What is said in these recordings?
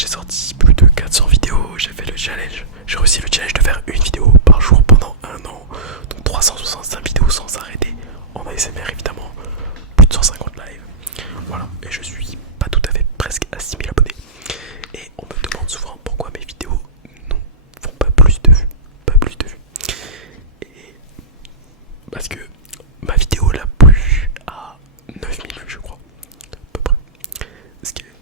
j'ai sorti plus de 400 vidéos, j'ai fait le challenge. J'ai réussi le challenge de faire une vidéo par jour pendant un an. Donc 365 vidéos sans arrêter. En ASMR évidemment, plus de 150 lives. Voilà, et je suis pas tout à fait presque à 6000 abonnés. Et on me demande souvent pourquoi mes vidéos ne font pas plus de vues. Pas plus de vues. Et parce que ma vidéo la plus à 9000 vues je crois. À peu près. Ce qui est,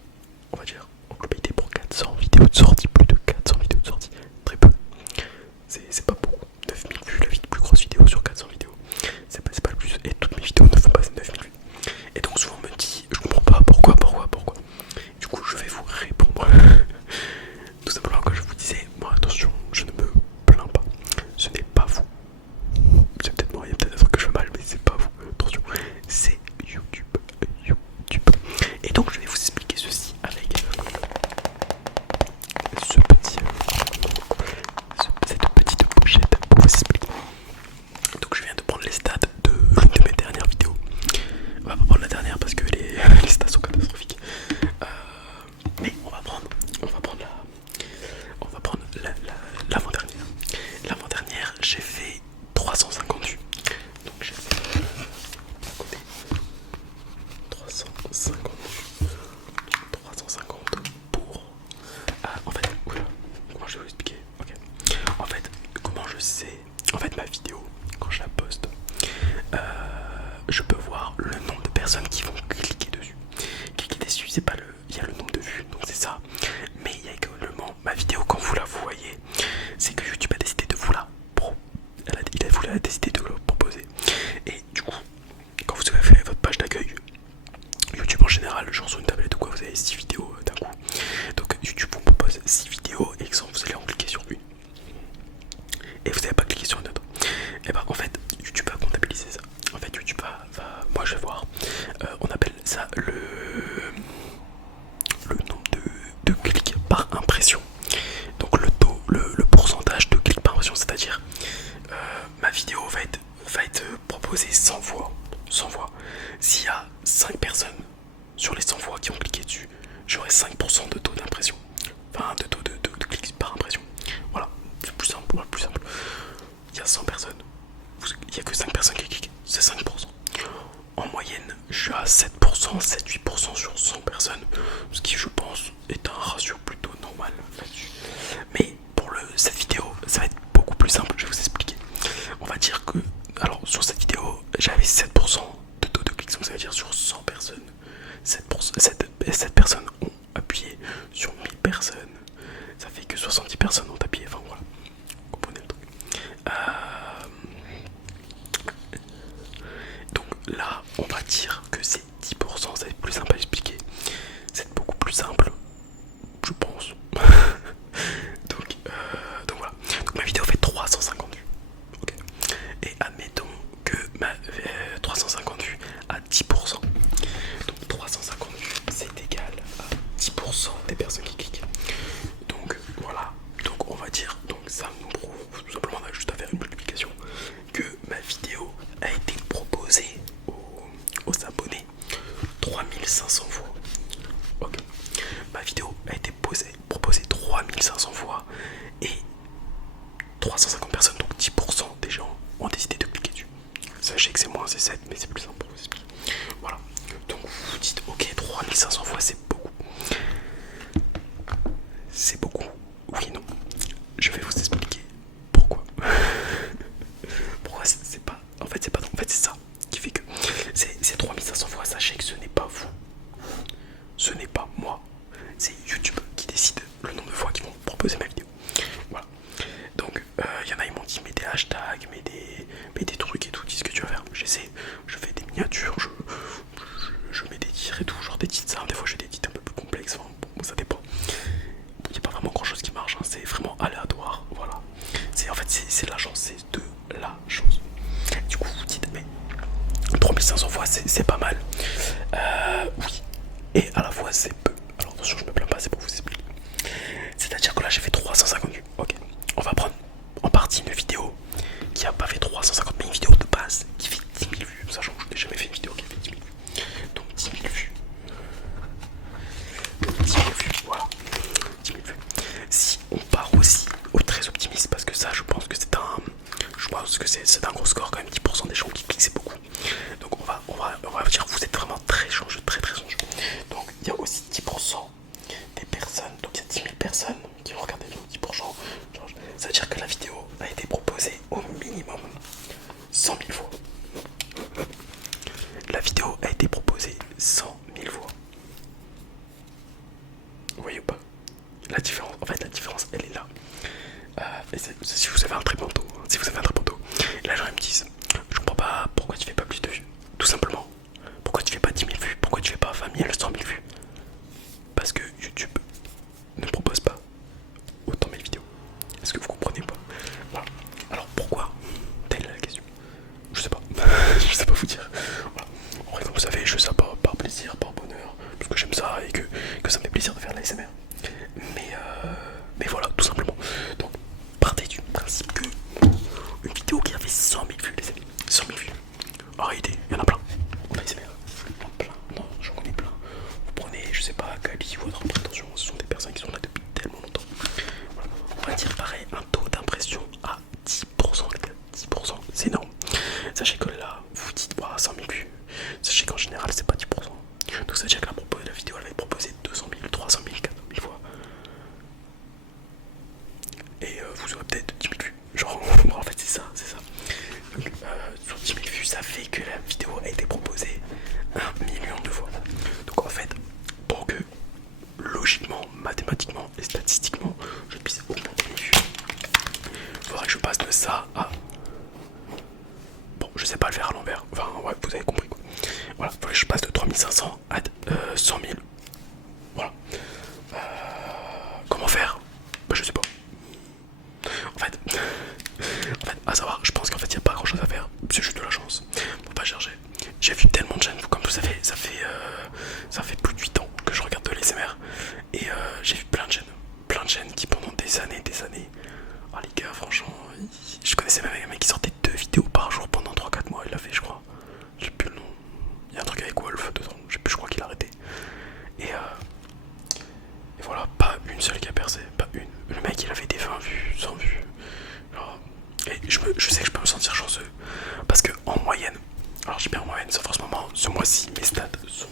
on va dire, en globalité pour 400 vidéos de sortie, plus de 400 vidéos de sortie, très peu. C'est pas beaucoup. 9000 vues, la plus grosse vidéo sur 400 vidéos. C'est pas le plus. Et toutes mes vidéos ne font pas 9000 vues. Et donc souvent on me dit, je comprends pas pourquoi. Du coup je vais vous répondre. Tout simplement quand je vous disais, moi attention, je ne me plains pas. Ce n'est pas vous. C'est peut-être moi, il y a peut-être un truc que je fais mal, mais c'est pas vous. Attention, c'est YouTube. Et donc je vais vous expliquer ceci avec cette petite pochette pour vous expliquer. Donc je viens de prendre les stats de l'une de mes dernières vidéos. On va pas prendre la dernière parce que les stats sont catastrophiques. Mais on va prendre l'avant-dernière. L'avant-dernière, j'ai fait 350 vues. Donc j'ai fait à côté 350 vues. 350 pour... en fait, oula, comment je vais vous expliquer? Ok. En fait, comment je sais... En fait, ma vidéo, quand je la poste, je peux voir le nombre de personnes qui vont cliquer dessus. Cliquer dessus, c'est pas le... Il y a le nombre de vues, donc c'est ça. Mais il y a également ma vidéo, quand vous la voyez, c'est que YouTube a décidé de vous la il a décidé de le proposer. Et du coup, quand vous avez fait votre page d'accueil, YouTube en général, genre sur une tablette ou quoi, vous avez 6 vidéos d'un coup. Donc YouTube vous propose 6 vidéos, et exemple vous allez en cliquer sur une. Et vous n'avez pas cliqué sur une autre. Et bah en fait, YouTube va comptabiliser ça. En fait, YouTube va moi je vais voir. On appelle ça le nombre de clics par impression. Donc le taux, le pourcentage de clics par impression, c'est-à-dire ma vidéo va être proposée 100 fois. 100 fois. S'il y a 5 personnes sur les 100 fois qui ont cliqué dessus, j'aurai 5% de taux d'impression. Enfin, de taux de clics par impression. Voilà, c'est plus simple. Il y a 100 personnes, il n'y a que 5 personnes qui cliquent, c'est 5%. En moyenne, je suis à 7%, 7-8% sur 100 personnes, ce qui je pense est un ratio plutôt normal là-dessus. Mais pour cette vidéo, ça va être beaucoup plus simple, je vais vous expliquer. On va dire que, alors sur cette vidéo, j'avais 7% de taux de clics, donc ça veut dire sur 100 personnes, 7 personnes ont appuyé sur 1000 personnes, ça fait que 70 personnes ont appuyé, enfin voilà, vous comprenez le truc. Donc là, on va dire que c'est 10%, ça va être plus simple à expliquer. C'est beaucoup plus simple, je pense. donc voilà. Donc ma vidéo fait 350 vues. Okay. Et admettons que ma 350 vues à 10%. Donc 350 vues, c'est égal à 10% des personnes qui cliquent. Donc voilà. Donc on va dire, donc ça nous prouve tout simplement, on a juste à faire une multiplication, que ma vidéo a été proposée aux abonnés 3500 fois. Ok. Ma vidéo a été proposée 3500 fois et 350 personnes, donc 10% des gens ont décidé de cliquer dessus. Sachez que c'est moins, c'est 7, mais c'est plus simple pour vous expliquer. Voilà. Donc vous vous dites, ok, 3500 fois c'est beaucoup. C'est beaucoup. Oui et non. Je vais vous expliquer pourquoi. Pourquoi c'est pas. En fait, c'est pas. En fait, c'est ça qui fait que c'est 3500 fois. Sachez que ce n'est pas vous. Ce n'est pas moi. C'est YouTube qui décide le nombre de fois qu'ils vont proposer ma vidéo. Voilà. Donc, il y en a, ils m'ont dit, mets des hashtags, mets des trucs et tout. Dis ce que tu vas faire. J'essaie. Je fais des miniatures. Je mets des titres et tout. Genre des titres simples. Des fois, je fais des titres un peu plus complexes. Enfin, bon, ça dépend. Il n'y a pas vraiment grand chose qui marche, hein. C'est vraiment aléatoire, voilà. En fait c'est de la chance, c'est de la chance. Du coup vous dites mais 3500 fois c'est pas mal. Oui, et à la fois c'est peu. Alors attention, je me plains pas, c'est pour vous expliquer. C'est-à-dire que là j'ai fait 350 vues. Ok, on va prendre en partie une vidéo qui a pas fait 350, mais une vidéo de base qui fait 10 000 vues, sachant que je n'ai jamais fait une vidéo qui a fait 10 000 vues. Donc 10 000 vues. 10 000 vues, voilà. c'est un gros score quand même, 10% des gens qui cliquent, c'est beaucoup. Donc on va dire que vous êtes vraiment très chanceux, très très chanceux. Donc il y a aussi 10% des personnes, donc il y a 10 000 personnes qui vont regarder la vidéo, 10%. Ça veut dire que la vidéo a été proposée au minimum 100 000 fois. La vidéo a été proposée 100 000 fois. Vous voyez ou pas? La différence, en fait la différence elle est là. Si vous avez un très bon taux, là les gens me disent, je comprends pas pourquoi tu fais pas plus de vues. Tout simplement, pourquoi tu fais pas 10 000 vues, pourquoi tu fais pas 20 000, 100 000 vues? Parce que YouTube ne propose pas autant mes vidéos. Est-ce que vous comprenez pas? Voilà. Alors pourquoi? Telle est la question. Je sais pas. Je sais pas vous dire. Voilà. En vrai, comme vous savez, je fais ça par plaisir, par bonheur, parce que j'aime ça et que ça me fait plaisir de faire de l'ASMR. Mais voilà, tout simplement. Donc, partez du principe que une vidéo qui a fait 100 000 vues, les amis, 100 000 vues. En réalité, il y en a plein. On a ASMR. Plein. Non, j'en connais plein. Vous prenez, je sais pas, Kali ou autre, attention, ce sont des personnes qui sont là depuis tellement longtemps. Voilà. On va dire pareil, un taux d'impression à 10%, les gars. 10%, c'est énorme. Sachez que là, vous dites, 100 000 vues. Sachez qu'en général, c'est pas 10%. Donc ça veut dire que la vidéo, elle va être proposée 200 000, 300 000, 400 000 fois. Et vous aurez peut-être 10 000 vues. Genre, en fait, c'est ça. Donc, sur 10 000 vues, ça fait que la vidéo a été proposée 1 million de fois. Donc, en fait, pour que logiquement, mathématiquement et statistiquement, je puisse augmenter mes vues, il faudrait que je passe de ça à. Bon, je sais pas le faire à l'envers. Enfin, ouais, vous avez compris quoi. Voilà, il faudrait que je passe de 3500 à 100 000. Voilà. Comment faire? Bah, je sais pas. En fait, à savoir, je pense qu'en fait, il n'y a pas grand chose à faire. C'est juste de la chance. Faut pas chercher. J'ai vu tellement de chaînes, comme vous savez, ça fait plus de 8 ans que je regarde de l'ASMR. Et j'ai vu plein de chaînes qui pendant des années. Oh les gars, franchement, je connaissais même un mec qui sortait 2 vidéos par jour pendant 3-4 mois. Il l'a fait, je crois. J'ai plus le nom. Il y a un truc avec Wolf dedans. Je crois qu'il a arrêté. Et voilà, pas une seule qui a percé. Pas une. Le mec, il avait des 20 vues, 100 vues. Alors, et je sais que je peux me sentir chanceux. Parce que en moyenne, alors j'ai bien en moyenne, sauf en ce moment, ce mois-ci, mes stats sont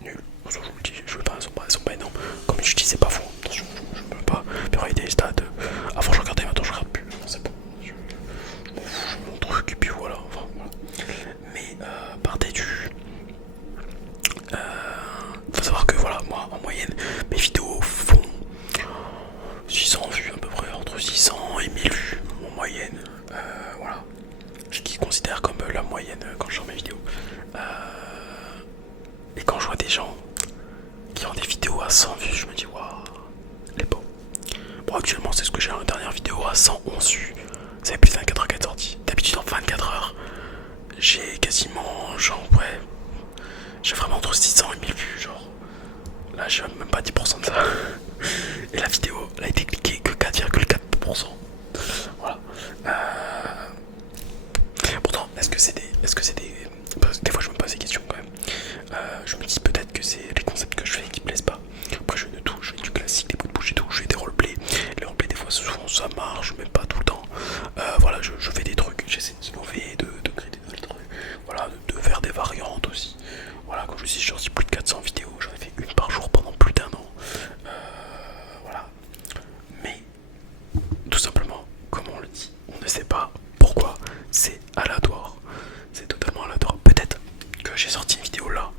nuls. Je vous le dis, elles sont pas énormes. Comme je dis, c'est pas faux. Attention, je peux pas. Mais en réalité, les stats, avant je regardais, maintenant je regarde plus. C'est bon. Je m'en fous, je mon truc, et puis voilà. Enfin, voilà. Mais partez du. Faut savoir que voilà, moi en moyenne, mes vidéos font 600 vues à peu près, entre 600 et 1000 vues en moyenne. Voilà. Ce qui considère comme la moyenne quand je sors mes vidéos. Et quand je vois des gens qui ont des vidéos à 100 vues, je me dis waouh, les beaux. Bon, actuellement, c'est ce que j'ai dans la dernière vidéo à 111 vues. Ça fait plus de 24 heures qu'elle est sortie. D'habitude, en 24 heures, j'ai quasiment, genre, ouais, j'ai vraiment entre 600 et 1000 vues, genre. Là, j'ai même pas 10% de ça. Et la vidéo, elle a été cliquée que 4,4%. Voilà. Pourtant, est-ce que c'est des. Parce que des fois, je me pose des questions quand même. Je me dis peut-être que c'est les concepts que je fais qui plaisent pas. Après, je fais de tout. Je fais du classique, des bruits de bouche et tout. Je fais des roleplays. Les roleplays, des fois, souvent ça marche, mais pas tout le temps. Voilà, je fais des trucs. J'essaie de innover, de créer des nouvelles trucs. Voilà, de faire des variantes aussi. Voilà, comme je vous dis, j'ai sorti plus de 400 vidéos. J'en ai fait une par jour pendant plus d'1 an. Voilà. Mais, tout simplement, comme on le dit, on ne sait pas pourquoi. C'est aléatoire. C'est totalement aléatoire. Peut-être que j'ai sorti une vidéo là.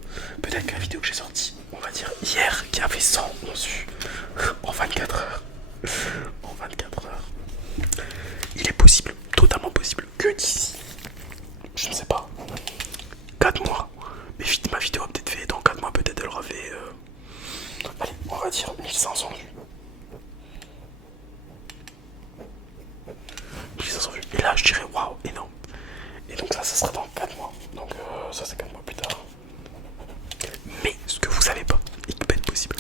Peut-être que la vidéo que j'ai sortie, on va dire hier, qui avait 111 vues en 24 heures. En 24 heures. Il est possible, totalement possible, que d'ici, je ne sais pas, 4 mois, mais vite ma vidéo a peut-être fait, dans 4 mois peut-être elle aura fait, allez, on va dire 1500 vues. 1500 vues. Et là je dirais waouh, énorme. Et donc ça sera dans 4 mois. Donc ça c'est 4 mois plus tard. Mais ce que vous savez pas, et qui peut être possible,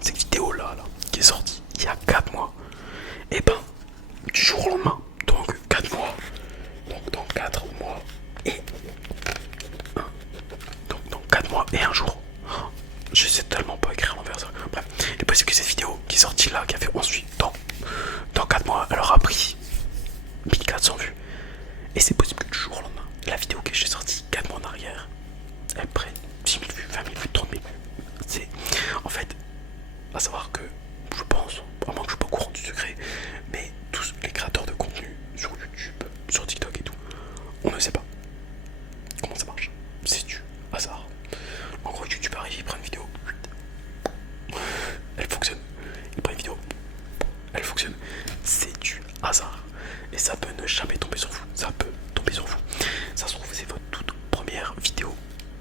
cette vidéo là, qui est sortie il y a 4 mois, et ben du jour au lendemain, donc 4 mois, donc dans 4 mois et donc dans 4 mois et un jour, je sais tellement pas écrire l'envers ça. Bref, il est possible que cette vidéo qui est sortie là, qui a fait ensuite dans 4 mois, elle aura pris 1400 vues. À savoir que, je pense, à moins que je sois pas au courant du secret, mais tous les créateurs de contenu sur YouTube, sur TikTok et tout, on ne sait pas comment ça marche. C'est du hasard. En gros, YouTube arrive, il prend une vidéo, elle fonctionne. Il prend une vidéo, elle fonctionne. C'est du hasard. Et ça peut ne jamais tomber sur vous. Ça peut tomber sur vous. Ça se trouve, c'est votre toute première vidéo.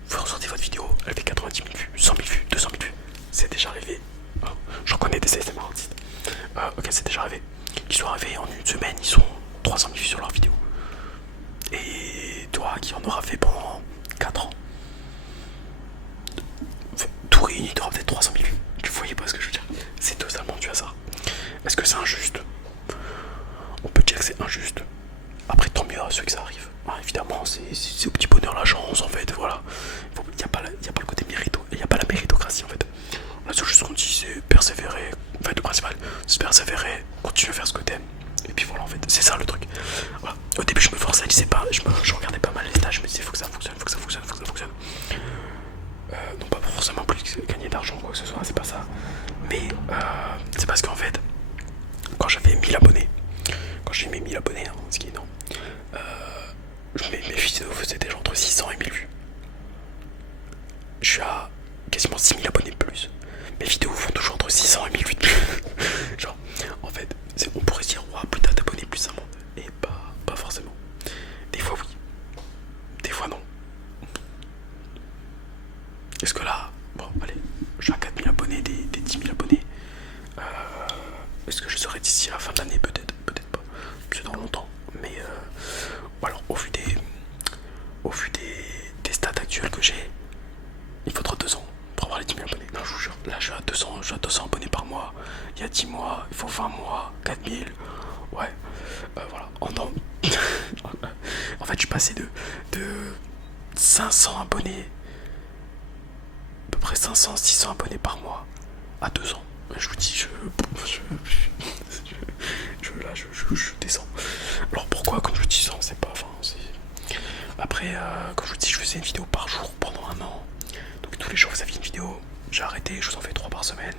Vous ressortez votre vidéo, elle fait 90 000 vues, 100 000 vues, 200 000 vues. C'est déjà arrivé. J'en connais des ASMR artistes. Ok, c'est déjà arrivé. Ils sont arrivés en une semaine, ils sont 300 000 vues sur leur vidéo. Et toi qui en auras fait pendant 4 ans, tout réuni, tu auras peut-être 300 000 vues. Tu voyais pas ce que je veux dire? C'est totalement du hasard. Est-ce que c'est injuste? On peut dire que c'est injuste. Après, tant mieux à ceux que ça arrive. Évidemment, c'est au petit bonheur la chance en fait. Voilà. Il n'y a pas le côté mérito. Il n'y a pas la méritocratie en fait. La seule chose qu'on dit, c'est persévérer. En fait, le principal, c'est persévérer, continuer à faire ce que t'aimes. Et puis voilà, en fait, c'est ça le truc. Voilà. Au début, je me forçais, je sais pas, je regardais pas mal les stages, je me disais, faut que ça fonctionne, faut que ça fonctionne, faut que ça fonctionne. Non, pas forcément plus gagner d'argent, quoi que ce soit, c'est pas ça. Mais c'est parce qu'en fait, quand j'avais 1000 abonnés, quand j'ai mis 1000 abonnés, hein, ce qui est énorme, mes vidéos faisaient déjà entre 600 et 1000 vues. Je suis à quasiment 6000 abonnés de plus. Mes vidéos font toujours entre 600 et 1000 vues de plus. Genre, en fait, on pourrait se dire, ouais, plus t'as d'abonnés, plus ça monte. Et pas forcément. Des fois oui, des fois non. Est-ce que là, bon, allez, je suis à 4000 abonnés, des 10 000 abonnés. Est-ce que je serai d'ici à la fin de l'année? Peut-être, peut-être pas. C'est dans longtemps. Mais alors, au vu des stats actuelles que j'ai, il faudra 2 ans pour avoir les 10 000 abonnés. Non, je vous jure, là je suis à 200 abonnés par mois. Il y a 10 mois, il faut 20 mois, 4000. Ouais, voilà. En fait, je suis passé de 500 abonnés, à peu près 500-600 abonnés par mois, à 2 ans. Je vous dis, je descends. Alors pourquoi, comme je vous dis, ça, c'est pas. Enfin, après, comme je vous dis, je faisais une vidéo par jour pendant 1 an. Donc tous les jours, vous aviez une vidéo. J'ai arrêté, je vous en fais 3 par semaine.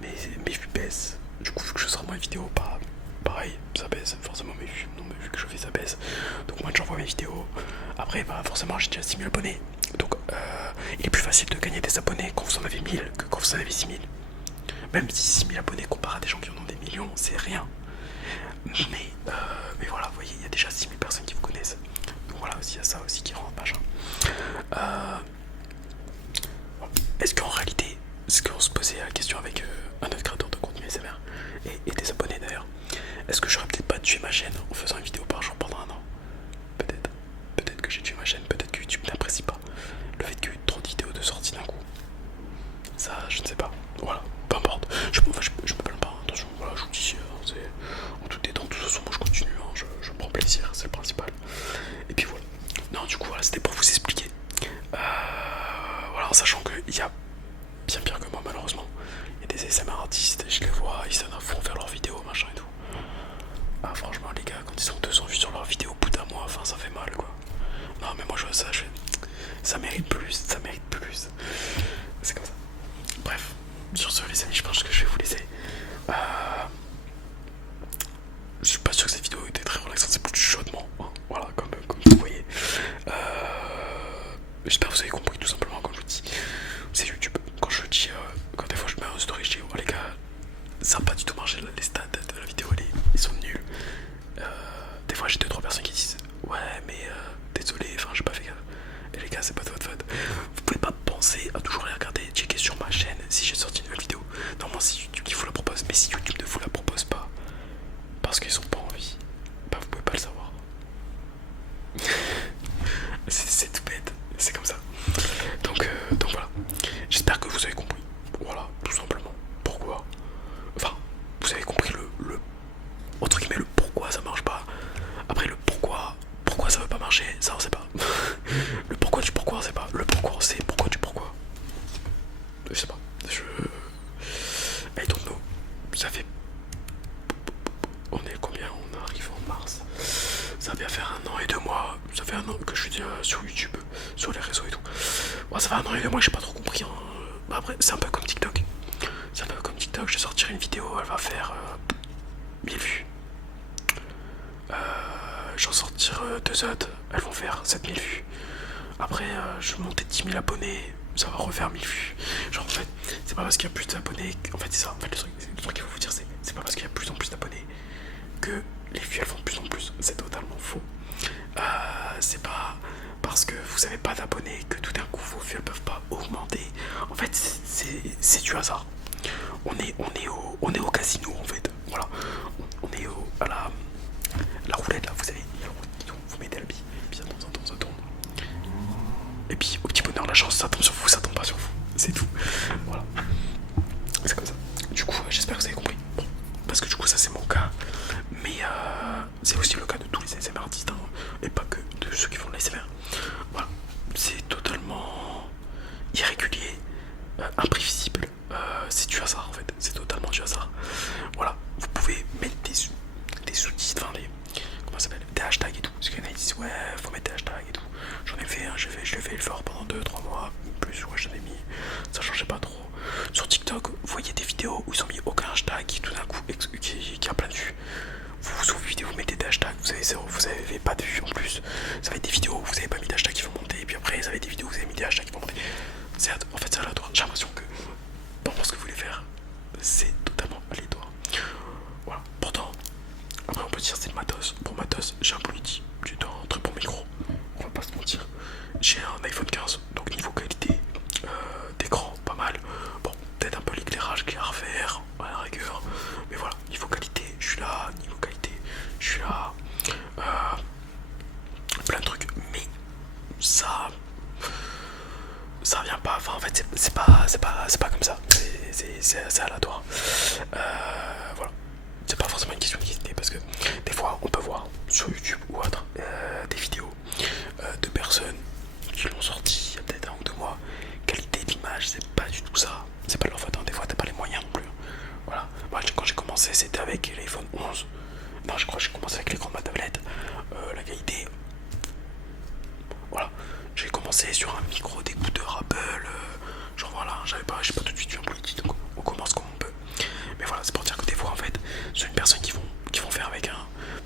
Mes vues baissent. Du coup, vu que je sors moins de vidéos, pareil, ça baisse. Forcément, mes vues, non, mais vu que je fais, ça baisse. Donc moi, j'envoie mes vidéos. Après, forcément, j'ai déjà 6000 abonnés. Donc, il est plus facile de gagner des abonnés quand vous en avez 1000 que quand vous en avez 6000. Même si 6000 abonnés comparé à des gens qui en ont des millions, c'est rien. Mais voilà, vous voyez, il y a déjà 6000 personnes qui vous connaissent. Donc voilà, il y a ça aussi qui rend machin. Est-ce qu'en réalité, ce qu'on se posait la question avec un autre créateur de contenu SMR et des abonnés d'ailleurs, est-ce que j'aurais peut-être pas tué ma chaîne en faisant une vidéo par jour pendant 1 an? Peut-être que j'ai tué ma chaîne, peut-être que YouTube n'apprécie pas le fait qu'il y ait eu trop de vidéos de sortie d'un coup. Ça, je ne sais pas. Voilà, peu importe. Je me plains pas, attention, voilà, je vous dis, en tout étant, de toute façon, moi je continue, hein, je prends plaisir, c'est le principal. Et puis voilà. Non, du coup, voilà, c'était pour vous expliquer. Voilà, en sachant qu'il y a bien pire que moi, malheureusement. Il y a des ASMR artistes, je les vois, ils s'en font faire leurs vidéos, machin et tout. Franchement, les gars, quand ils ont 200 vues sur leurs vidéos au bout d'un mois, enfin, ça fait mal, quoi. Non, mais moi, je vois ça, ça mérite plus, ça mérite plus. C'est comme ça. Bref, sur ce, les amis, je pense que je vais vous laisser. Je suis pas sûr que cette vidéo était très relaxante, c'est plus du chaudement, hein. Voilà, comme vous voyez. J'espère que vous avez compris tout simplement, comme je vous dis. C'est YouTube. Quand je dis, quand des fois je mets un story, je dis, oh les gars, ça n'a pas du tout marché, les stats de la vidéo, ils sont nuls. Des fois j'ai 2-3 personnes qui disent, ouais, mais désolé, enfin j'ai pas fait gaffe. Et les gars, c'est pas de votre faute. Vous pouvez pas penser à toujours les regarder, checker sur ma chaîne si j'ai sorti une nouvelle vidéo. Normalement, c'est YouTube qui vous la propose, mais si YouTube ne vous la propose pas, parce qu'ils ont pas envie, bah vous pouvez pas le savoir. C'est tout bête, c'est comme ça. Donc voilà. J'espère que vous avez compris. Voilà, tout simplement. Pourquoi? Enfin, vous avez compris le entre guillemets le pourquoi ça marche pas. Après le pourquoi ça veut pas marcher, ça on sait pas. Le pourquoi du pourquoi on sait pas. Le pourquoi on sait, pourquoi du pourquoi. Je sais pas. Et donc nous, ça fait. On est combien? On arrive en mars. Ça va faire 1 an et 2 mois. Ça fait 1 an que je suis sur YouTube, sur les réseaux et tout. Bon, ça fait 1 an et 2 mois, j'ai pas trop compris. Hein. Après, c'est un peu comme TikTok. C'est un peu comme TikTok. Je vais sortir une vidéo, elle va faire 1000 vues. J'en sortir 2 autres, elles vont faire 7000 vues. Après, je vais monter 10 000 abonnés, ça va refaire 1000 vues. Genre, en fait, c'est pas parce qu'il y a plus d'abonnés. En fait, c'est ça. En fait, le truc qu'il faut vous dire, c'est pas parce qu'il y a plus en plus d'abonnés que les vues elles font de plus en plus. C'est totalement faux. C'est pas parce que vous avez pas d'abonnés que tout d'un coup vos vues elles peuvent pas augmenter. En fait, c'est du hasard. On est au casino en fait. Voilà. On est à la roulette là, vous savez, il y a la roulette qui tourne, vous mettez la bille, puis ça tourne, ça tourne, ça tourne. Et puis au petit bonheur, la chance, ça tombe sur vous, ça tombe pas sur vous. C'est tout. Voilà. C'est comme ça. Du coup, j'espère que vous avez compris. Bon, parce que du coup, ça c'est mon cas. Mais c'est aussi le cas de tous les ASMR artistes, hein, et pas que de ceux qui font de l'ASMR. Voilà. C'est totalement irrégulier, imprévisible. C'est du hasard en fait. C'est totalement du hasard. Voilà. Vous pouvez mettre des sous-titres, enfin comment ça s'appelle, des hashtags et tout. Parce qu'il y en a qui disent ouais, faut mettre des hashtags et tout. J'en ai fait un, je l'ai fait le fort pendant 2-3 mois. Plus, ouais, j'en ai mis. Ça changeait pas trop. Sur TikTok, vous voyez des vidéos où ils ont mis aucun hashtag qui tout d'un coup qui a plein de vues. Vous sur vos vidéos, vous mettez des hashtags, vous avez pas de vues en plus. Ça va être des vidéos où vous avez pas mis d'hashtags qui vont monter. Et puis après, ça va être des vidéos où vous avez mis des hashtags qui vont monter. En fait, c'est aléatoire. J'ai l'impression que peu importe ce que vous voulez faire, c'est totalement aléatoire. Voilà. Pourtant, après on peut dire c'est le matos. Pour matos, j'ai un Blue Yeti, j'ai un très bon micro, on va pas se mentir. J'ai un iPhone 15, donc niveau qualité d'écran, pas mal. Bon, peut-être un peu l'éclairage qui est à refaire, à la rigueur. Mais voilà, niveau qualité, je suis là. Niveau qualité, je suis là. Plein de trucs. Mais ça vient pas, enfin en fait c'est pas comme ça. C'est aléatoire. Voilà. C'est pas forcément une question de qualité parce que des fois on peut voir sur YouTube ou autre des vidéos de personnes qui l'ont sorti il y a peut-être 1 ou 2 mois. Qualité d'image, c'est pas du tout ça. C'est pas de leur faute, hein. Des fois t'as pas les moyens non plus. Voilà. Moi quand j'ai commencé c'était avec l'iPhone 11. Non, je crois que j'ai commencé avec l'écran de ma tablette. La qualité. Voilà. J'ai commencé sur un micro d'écouteur Apple. Genre voilà, j'ai pas tout de suite vu un politique, donc on commence comme on peut. Mais voilà, c'est pour dire que des fois en fait, c'est une personne qui vont faire avec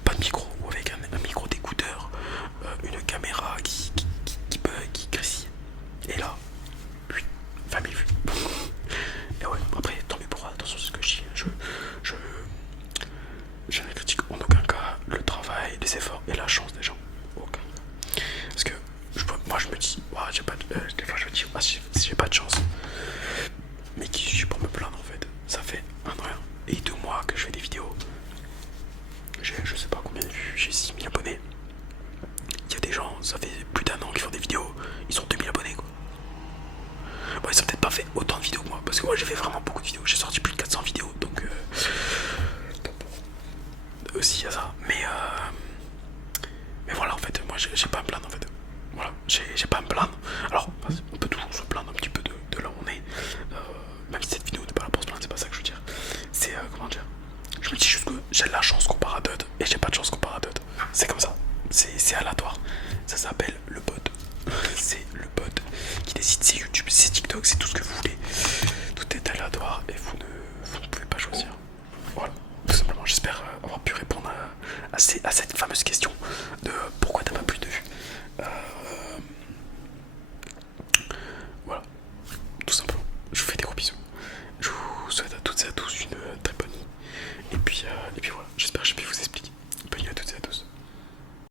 pas de micro ou avec un micro d'écouteur, une caméra qui bug, qui grésille. Et là, 20 000 vues. Et ouais, après, tant mieux pour moi, attention, c'est ce que je dis. Je ne critique en aucun cas le travail, les efforts et la chance des gens. Aucun. Parce que moi je me dis, j'ai pas des fois je me dis, si j'ai pas de chance. Mais qui suis-je pour me plaindre en fait? Ça fait 1 an et 2 mois que je fais des vidéos. J'ai je sais pas combien de vues, j'ai 6000 abonnés. Il y a des gens, ça fait plus d'1 an qu'ils font des vidéos, ils ont 2000 abonnés quoi. Bon, ils ont peut-être pas fait autant de vidéos que moi, parce que moi j'ai fait vraiment beaucoup de vidéos, j'ai sorti plus de 400 vidéos, donc aussi il y a ça. Mais voilà en fait, moi j'ai pas à me plaindre en fait. Voilà, j'ai pas à me plaindre. Alors, on peut toujours se plaindre un petit peu de là où on est. Même si cette vidéo n'est pas là pour se plaindre, c'est pas ça que je veux dire. C'est, comment dire, je me dis juste que j'ai de la chance comparé à d'autres et j'ai pas de chance comparé à d'autres. C'est comme ça, c'est aléatoire. Ça s'appelle le bot. C'est le bot qui décide, c'est YouTube, c'est TikTok, c'est tout ce que vous voulez. Tout est aléatoire et vous ne pouvez pas choisir. Voilà, tout simplement, j'espère avoir pu répondre à cette fameuse question de pourquoi t'as pas plus de vues.